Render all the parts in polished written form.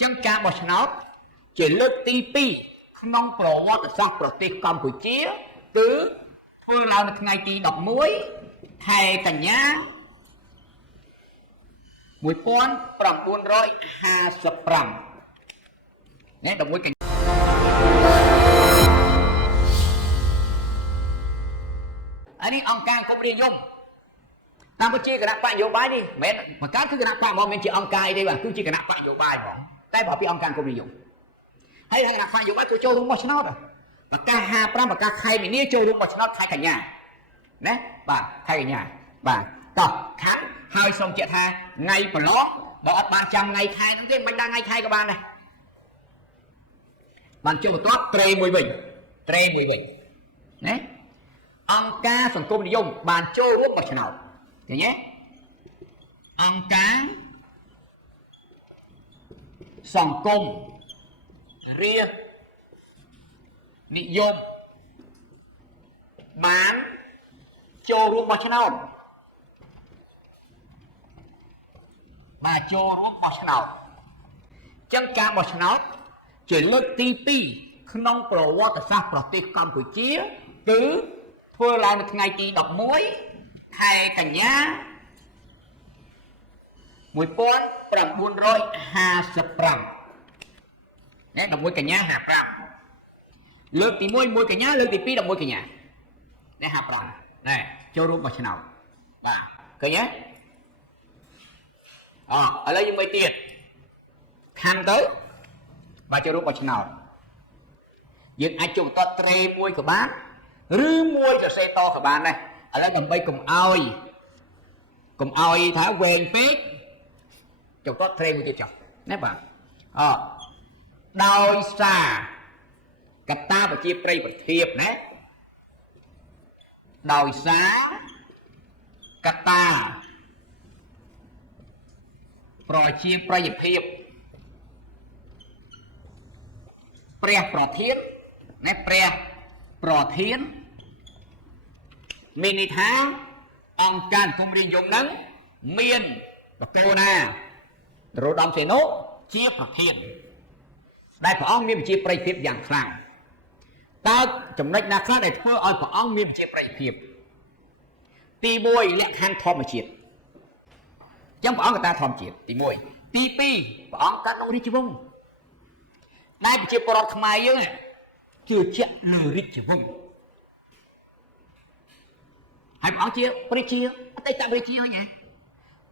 ចឹងការបោះឆ្នោតជាលើកទី2ក្នុងប្រវត្តិសាស្ត្រប្រទេសកម្ពុជាគឺធ្វើឡើងនៅថ្ងៃទី11ខែកញ្ញា1955នេះ11កញ្ញានេះអង្គការគម្រាមយមតាមពិតជាគណៈបកនយោបាយនេះមិនមែនបង្កើតគឺគណៈបកមកមិនជាអង្គការទេបាទគឺជាគណៈបកនយោបាយហ្មងតែបើពីអង្គការគម្រាមយមហើយគណៈបកនយោបាយគឺចូលរួមបោះឆ្នោតប្រកាស55ប្រកាសខែមីនាចូលរួមបោះឆ្នោតខែកញ្ញាណាបាទខែកញ្ញាបាទតោះខាត់ហើយសូមជឿថាថ្ងៃប្រឡងបើអត់បានចាំថ្ងៃខែហ្នឹងទេមិនដល់ថ្ងៃខែក៏បានដែរបានចូលបន្ទាត់ត្រេមួយវិញណាអង្គការសង្គមនិយមបានចូលរួមបោះឆ្នោតឃើញទេអង្គការសង្គមរាស្ត្រនិយមបានចូលរួមបោះឆ្នោតចឹងការបោះឆ្នោតជាលើកទី2ក្នុងប្រវត្តិសាស្ត្រប្រទេសកម្ពុជាគឺធ្វើឡើងនៅថ្ងៃទី11ខែកញ្ញា1955ណា11កញ្ញា55លើកទី1 1កញ្ញាលើកទី2 11កញ្ញានេះ55ណែចូលរួមបោះឆ្នោតបាទឃើញទេឥឡូវយើងមើលទៀតខាន់ទៅបាទចូលរួមបោះឆ្នោតយើងអាចចូលបន្តត្រេមួយក៏បានឬមួយសរសេរតក៏បានដែរឥឡូវដើម្បីកុំឲ្យថាវែងពេកចូលបន្តត្រេមួយទៀតចុះណាបាទដោយសារកត្តាប្រជាប្រិយប្រធាបណាដោយសារកត្តាប្រជាប្រិយភាពព្រះប្រធានណាព្រះប្រធានមានន័យថាអង្គការគម្រាមយមហ្នឹងមានបកគោណានរោត្តមសីហនុជាប្រធានដែលព្រះអង្គមានប្រជាប្រិយភាពយ៉ាងខ្លាំងតើចំណុចណាខ្លះដែលធ្វើឲ្យព្រះអង្គមានប្រជាប្រិយភាពទី1លក្ខខណ្ឌធម្មជាតិចឹងព្រះអង្គកតាធម្មជាតិទី1ទី2ព្រះអង្គកើតក្នុងរាជវង្សដែលប្រជាពលរដ្ឋខ្មែរយើងជឿជាក់លើរាជវង្សហើយព្រះអង្គជាព្រះជាអតីតព្រះជាហ្នឹង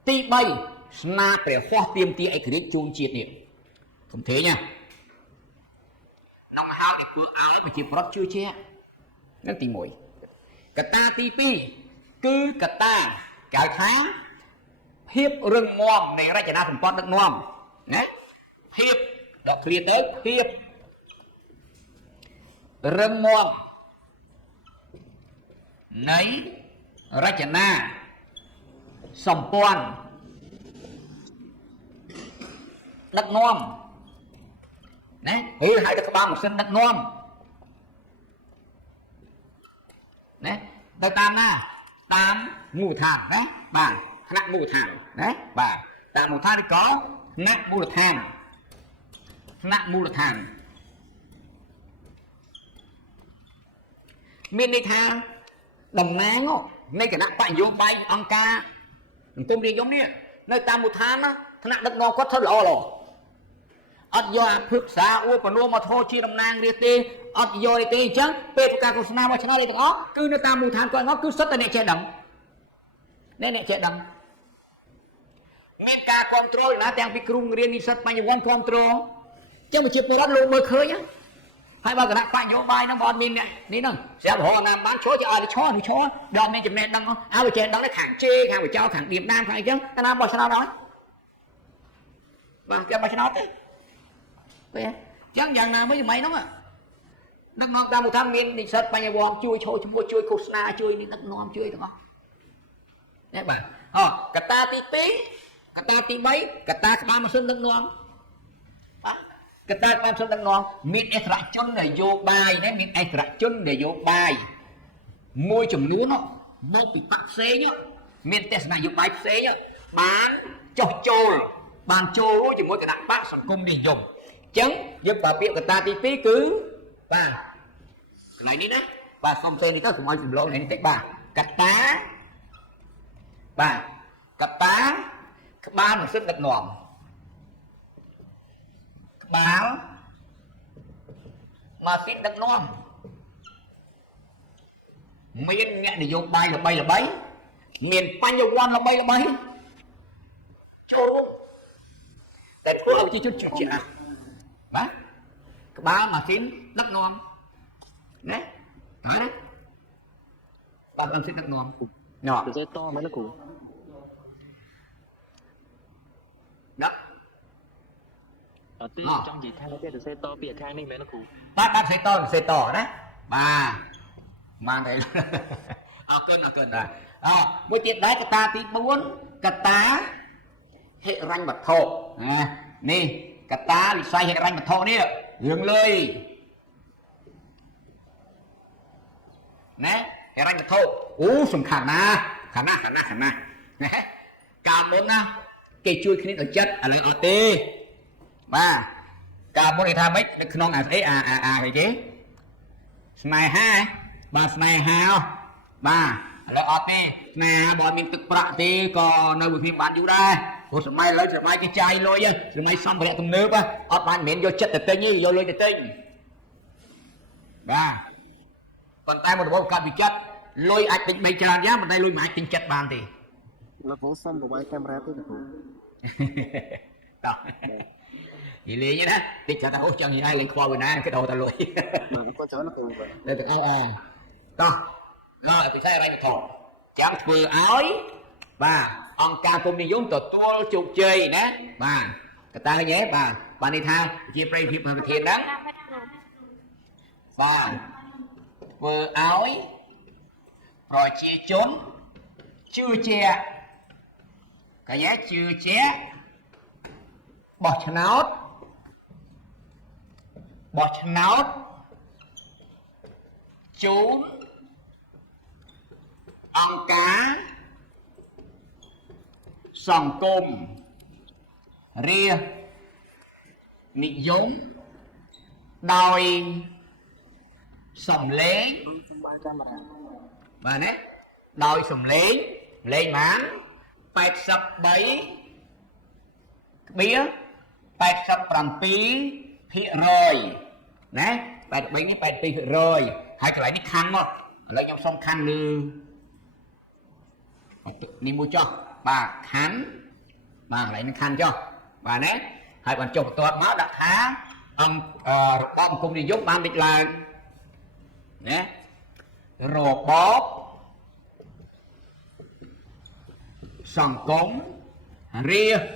ទី3ស្នាព្រះហស្ថទាមទារឯករាជ្យជូនជាតិនេះសំធេញក្នុងហៅដែលធ្វើឲ្យប្រជាពលរដ្ឋជឿជាក់នឹងទី1កត្តាទី2គឺកត្តាគេហៅថាភាពរឹងមាំនៃរចនាសម្ព័ន្ធដឹកនាំណាភាពដល់ឃ្លាទៅភាពរឹងមាំនៃរចនាសម្ព័ន្ធដឹកនាំណាហើយទៅក្បាលម៉ាស៊ីនដឹកនាំណាទៅតាមណាតាមមូលដ្ឋានណាបាទថ្នាក់មូលដ្ឋានណាបាទតាមមូលដ្ឋានឬក៏ថ្នាក់មូលដ្ឋានមានន័យថាតំណាងនៃគណៈបកនយោបាយអង្គការសង្គមរាជយមនេះនៅតាមមូលដ្ឋានណាថ្នាក់ដឹកនាំគាត់ធ្វើល្អអត់យកអភិក្សាអួបនួមកធោជាតំណាងរាជទេអត់យកទេអញ្ចឹងពេលប្រកាសឃោសនាមកឆ្នោតទាំងអស់គឺនៅតាមមូលដ្ឋានគាត់មកគឺសុទ្ធតែអ្នកចេះដឹងអ្នកចេះដឹងមានការគ្រប់គ្រងណាទាំងពីគ្រូរៀននិស្សិតបញ្ញវន្តគ្រប់គ្រងចឹងប្រជាពលរដ្ឋលោកមើលឃើញហើយបើគណៈបកនយោបាយហ្នឹងបើអត់មាននេះហ្នឹងស្រាប់រហូតណាបានឈរជាអត់ឈរដល់មានចំណេះដឹងឲ្យចេះដឹងខាងជេខាងបចោខាងឌៀមដាមខាងអីចឹងតែណាបោះឆ្នោតដល់បាទចាំបោះឆ្នោតទេពេលចឹងយ៉ាងណាមួយសម័យហ្នឹងដឹកនាំតាមមូលដ្ឋានមាននិស្សិតបញ្ញវន្តជួយឈរជាមួយជួយឃោសនាជួយនេះដឹកនាំជួយទាំងអស់ណាបាទកត្តាទី2កត្តាទី3កត្តាក្បាលម៉ាស៊ីនដឹកនាំបាទកត្តាក្បាលម៉ាស៊ីនដឹកនាំមានអក្សរជននយោបាយណាមានអក្សរជននយោបាយមួយចំនួនមកពីបកផ្សេងមានទស្សនៈនយោបាយផ្សេងបានចុះចូល បានចូលជាមួយគណៈបកសង្គមនិយមអញ្ចឹងយើងបើពាក្យកត្តាទី2គឺបាទកន្លែងនេះណាបាទសុំផ្សេងនេះទៅកុំឲ្យចម្លងនេះតិចបាទកត្តាបាទកត្តាក្បាលម៉ាស៊ីនដឹកនាំក្បាលម៉ាស៊ីនដឹកនាំមានអ្នកនយោបាយល្បីមានបញ្ញវន្តល្បីចូលរួមតែធ្វើឲ្យប្រជាជនជឿជាក់បាទក្បាលម៉ាស៊ីនដឹកនាំណាហើយណាបាទម៉ាស៊ីនដឹកនាំណ៎ទៅតមែនទេគ្រូដាក់អត់ទេចង់និយាយថាទៅសេតពីខាងនេះមែនទេគ្រូបាទសេតណាបាទបានតែអរគុណបាទមួយទៀតដែរកត្តាទី4កត្តាហិរញ្ញវត្ថុនេះកត្តាវិស័យហិរញ្ញវត្ថុនេះរឿងលុយណាហិរញ្ញវត្ថុអូសំខាន់ណាស់ខាងណាកាលមុនណាគេជួយគ្នាដល់ចិត្តឥឡូវអត់ទេបាទកាលមុនគេថាម៉េចនៅក្នុងអាស្អីអីគេស្នេហាបាទស្នេហាបាទឥឡូវអត់ទេស្នេហាបើមានទឹកប្រាក់ទេក៏នៅវិភាគបានយូរដែរព្រោះសម័យឥឡូវសម័យគេចាយលុយសម័យសម្ភារៈទំនើបអត់បានមិនយកចិត្តទៅទិញទេយកលុយទៅទិញបាទប៉ុន្តែមករបបកាត់វិចិត្រលុយអាចទិញ3ច្រើនយ៉ាងប៉ុន្តែលុយមិនអាចទិញចិត្តបានទេលោកគ្រូសុំប្រវាយកាមេរ៉ាទៅគ្រូតោះនិយាយណាតិចថាអូចង់និយាយលេងខ្វល់វិញណាគេដោតែលុយគាត់ច្រើនណាស់គ្រូបាទតែតោះមកពិសេសរ៉ៃវត្ថុចាំធ្វើឲ្យបាទអង្គការគុំនិយមទទួលជោគជ័យណាបាទកតាឃើញទេបាទនេះថាជាប្រិយភាពប្រធានហ្នឹងបាទធ្វើឲ្យប្រជាជនជឿជាក់កញ្ញាជឿជាក់បោះឆ្នោតជូនអង្គការសង្គមរាស្ត្រនិយមដោយសំឡេងបាទណាដោយសំឡេងបាន83.87%ណា83នេះ 82% ហើយកន្លែងនេះខណ្ឌមកឥឡូវខ្ញុំសុំខណ្ឌលើនេះមួយចុះបាទខណ្ឌបាទកន្លែងនេះខណ្ឌចុះបាទណាហើយបានចុះបន្ទាប់មកដាក់ថាអង្គរបបអង្គមនិយមបានលេចឡើងណារបបសង្គមរាស្ត្រ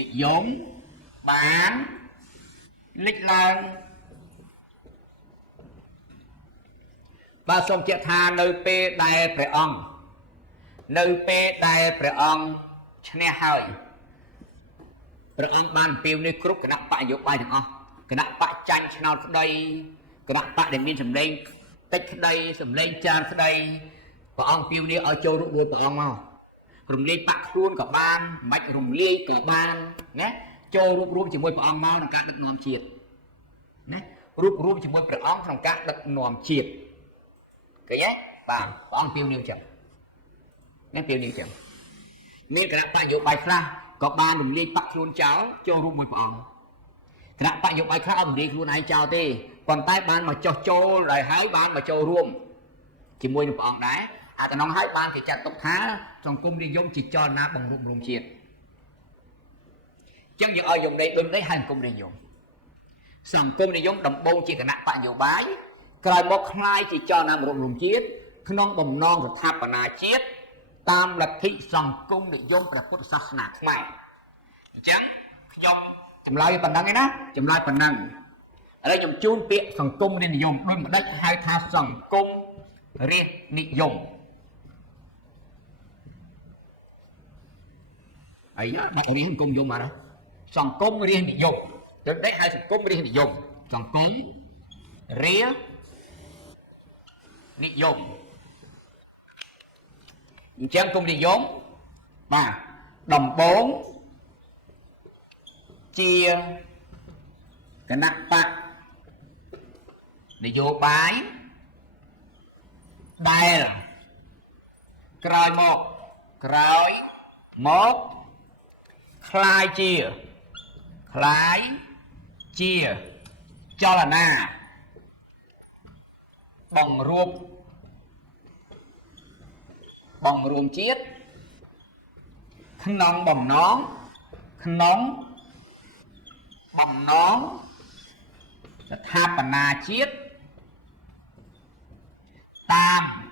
និយមបានលេចឡើងបាទសូមជឿថានៅពេលដែលព្រះអង្គឈ្នះហើយព្រះអង្គបានអំពាវនាវគ្រប់គណៈបកនយោបាយទាំងអស់គណៈបកចាញ់ឆ្នោតក្តីគណៈបកដែលមានសម្លេងតិចក្តីសម្លេងច្រើនក្តីព្រះអង្គអំពាវនាវឲ្យចូលរួមព្រះអង្គមករំលាយបកខ្លួនក៏បានមិនបាច់រំលាយក៏បានណាចូលរួមជាមួយព្រះអង្គមកក្នុងការដឹកនាំជាតិណារួមជាមួយព្រះអង្គក្នុងការដឹកនាំជាតិឃើញទេបាទព្រះអង្គពាវនាវចឹងណាពាវនាវចឹងមានគណៈបកនយោបាយខ្លះក៏បានរំលាយបកខ្លួនចោលចូលរួមមួយព្រះអង្គគណៈបកនយោបាយខ្លះអត់រំលាយខ្លួនឯងចោលទេប៉ុន្តែបានមកចោះចូលដោយហើយបានមកចូលរួមជាមួយនឹងព្រះអង្គដែរអាតំណងហើយបានគេចាត់ទុកថាសង្គមនិយមជាចលនាបង្រួបរំជាតិចឹងយើងឲ្យយមន័យដូចនេះហើយសង្គមនិយមដំបូងជាគណៈបកនយោបាយក្រោយមកคล้ายជាចលនាបង្រួបរំជាតិក្នុងបំណងស្ថាបនាជាតិតាមលទ្ធិសង្គមនិយមព្រះពុទ្ធសាសនាខ្មែរអញ្ចឹងខ្ញុំចម្លើយប៉ុណ្ណឹងឯណាចម្លើយប៉ុណ្ណឹងឥឡូវខ្ញុំជូនពាក្យសង្គមនិយមដូចម្ដេចហៅថាសង្គមរាស្ត្រនិយមអីណាមករៀនសង្គមនិយមអត់សង្គមរាស្ត្រនិយមដូចម្ដេចហៅសង្គមរាស្ត្រនិយមសង្គមរាស្ត្រនិយមអញ្ចឹងគុំនិយមបាទ đồng bốn chia cái nắp bạc để vô bái đây rồi một khai chia cho là na bằng ruộng chiết nóng bằng nón tháp bà na chiết tam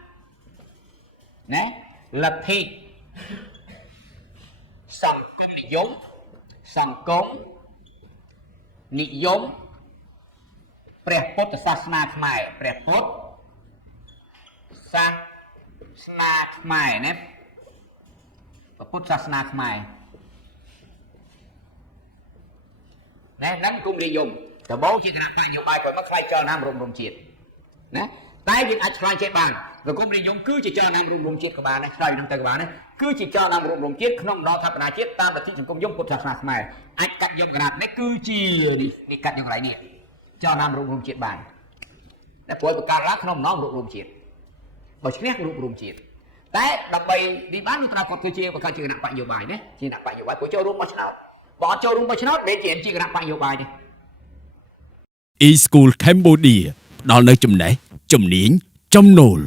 nè lập thị sòng cúng nị giốngព្រះពុទ្ធសាសនាខ្មែរព្រះពុទ្ធសាសនាខ្មែរណាព្រះពុទ្ធសាសនាខ្មែរណែនឹងគុំនិយមតបោជាគណៈបញ្ញោបាយគាត់មកខ្លាយចលនារំជាតិណាតែយើងអាចឆ្លើយចេះបានប្រគំនិយមគឺជាចលនារំជាតិក៏បានដែរឆ្លើយនឹងទៅក៏បានដែរគឺជាចលនារំជាតិក្នុងដលថាបណាជាតិតាមលទ្ធិសង្គមយមពុទ្ធសាសនាខ្មែរអាចកាត់យកកណាត់នេះគឺជានេះកាត់យកកន្លែងនេះចលនារំជាតិបានតែព្រោះប្រការឡើងក្នុងម្ដងរំជាតិបើឈ្នះរំជាតិតែដើម្បីនេះបានត្រាគាត់គឺជាប្រកាសជាគណៈបញ្ញោបាយណាជាគណៈបញ្ញោបាយព្រោះចូលរួមមកឆ្នោតបើអត់ចូលរួមមកឆ្នោតមិនជាគណៈបញ្ញោបាយទេ E-School Cambodia ផ្ដល់នូវចំណេះជំនាញចំណូល